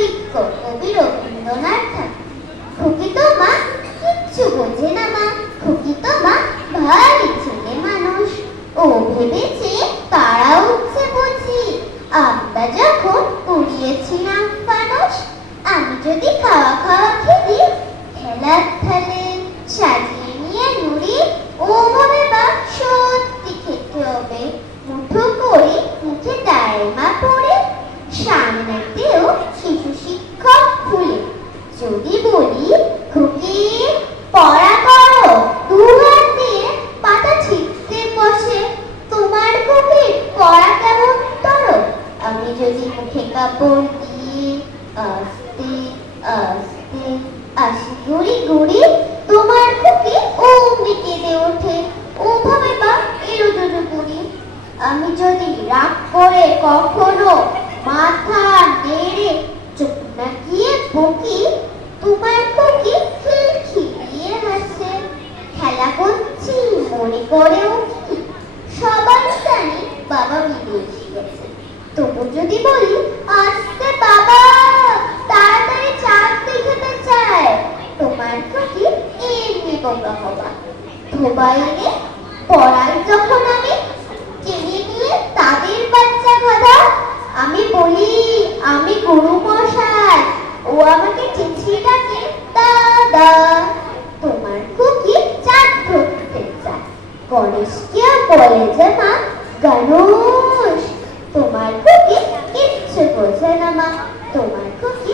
বিজ্ঞ কবি রবীন্দ্রনাথ ঠাকুর। খুকি তো মা কিচ্ছু বোঝে না মা, খুকি তো মা ভারী ছেলে মানুষ। ও ভেবেছে তারা উঠছে বুঝি, আমরা যখন উড়িয়েছিলাম ফানুস। আমি যদি খাওয়া খাওয়া খেদি খেলার থালে সাজিয়ে নিয়ে নুড়ি, ও ভাবে বা সত্যি খেতে হবে মুঠো করে মুখে ডালমা পড়ে, সামনেতেও শিশু শিক্ষক খুলে। যদি বলি খুকি পড়া করো, দুহাত দিয়ে পাতা ছিঁড়তে বসে, তোমার খুকির পড়া কেমন তরো। আমি যদি মুখে কাপড় দিয়ে আস্তে আস্তে আসি গুড়ি গুড়ি, তোমার খুকি অমনি কেঁদে ওঠে, ও ভাবে বা এরোজোজো করি। আমি যদি রাগ করে কখনো মাথা নেড়ে চোখ নাকিয়ে বকি, তোমার খুকি খিলখিলিয়ে হাসে। খেলা করছি মনে করেও কি সবাই জানি বাবা বিদেশে গেছে, তবু যদি বলি আসতে বাবা তাড়াতাড়ি চাঁদ দেখতে চায়, তোমার খুকি এমনি বোকা হবা। ধোবাইলে পড়াই যখন আমি টেনে নিয়ে তাদের বাচ্চা গাধা, আমি বলি আমি গুরু মশাই, ও আমাকে চিঠি ডাকে দাদা। তোমার খুকি চাঁদ ধরতে চায়, গণেশকে বলে যে মা গণেশ। তোমার খুকি কিচ্ছু বোঝে না মা, তোমার খুকি